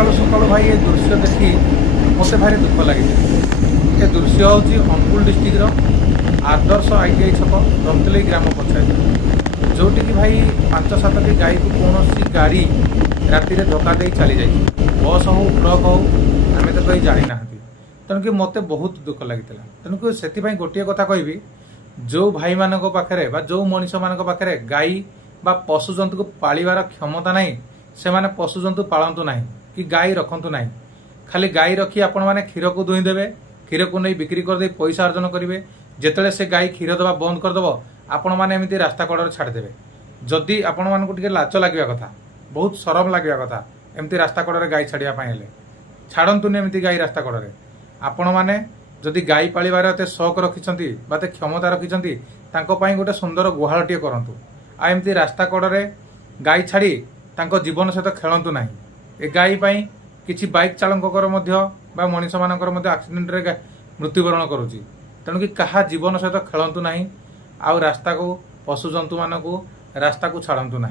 सकालू सकालू भाई ये दृश्य देखी मत भारी दुख लगे। ये दृश्य हूँ अनुगुल डिस्ट्रिक्टर आदर्श ITI छक रमतली ग्राम पंचायत जोटि कि भाई 5-7टी गाई को कौन गाड़ी राति धक्का दे चली जाए बस हो ट्रक हो आम तो कहीं जानी ना तेणुक मत बहुत दुख लगी। तेणुक से गोटे कथा कहि जो भाई मान पाखे जो मनीष मान पाखे गाई बा पशु जंतु को पालिबार क्षमता नहीं से माने पशु जंतु पालतु ना कि गाई रखतु ना। खाली गाई रखी आपण मैंने क्षीर को दुही देवे क्षीर को नहीं बिक्री करदे पैसा अर्जन करेंगे। जिते से गाई क्षीर दवा बंद करदेव आपण मैंने एमती रास्ता कड़े छाड़देवे। जदि आपण मानक टिके लाच लगे कथा बहुत शरम लगे कथा एमती रास्ता कड़े गाई छाड़ापी छाड़तुनि एमती गाई रास्ता कड़े। आपण मैंने जदि गाई पालिबार एत शौक रखिंट बाते क्षमता रखिंट गोटे सुंदर गुहालटे करूँ आ एमती रास्ता कड़े गाई छाड़ी तांको जीवन सहित खेलतु ना। ए गाई पाई किछि बाइक चालकर बा मनीष मानकर आक्सीडेंट रे मृत्युवरण करुच्ची। तेणुक क्या जीवन सहित खेलतु ना। आउ रास्ता को पशु जंतु मानक रास्ता को छाड़तु ना।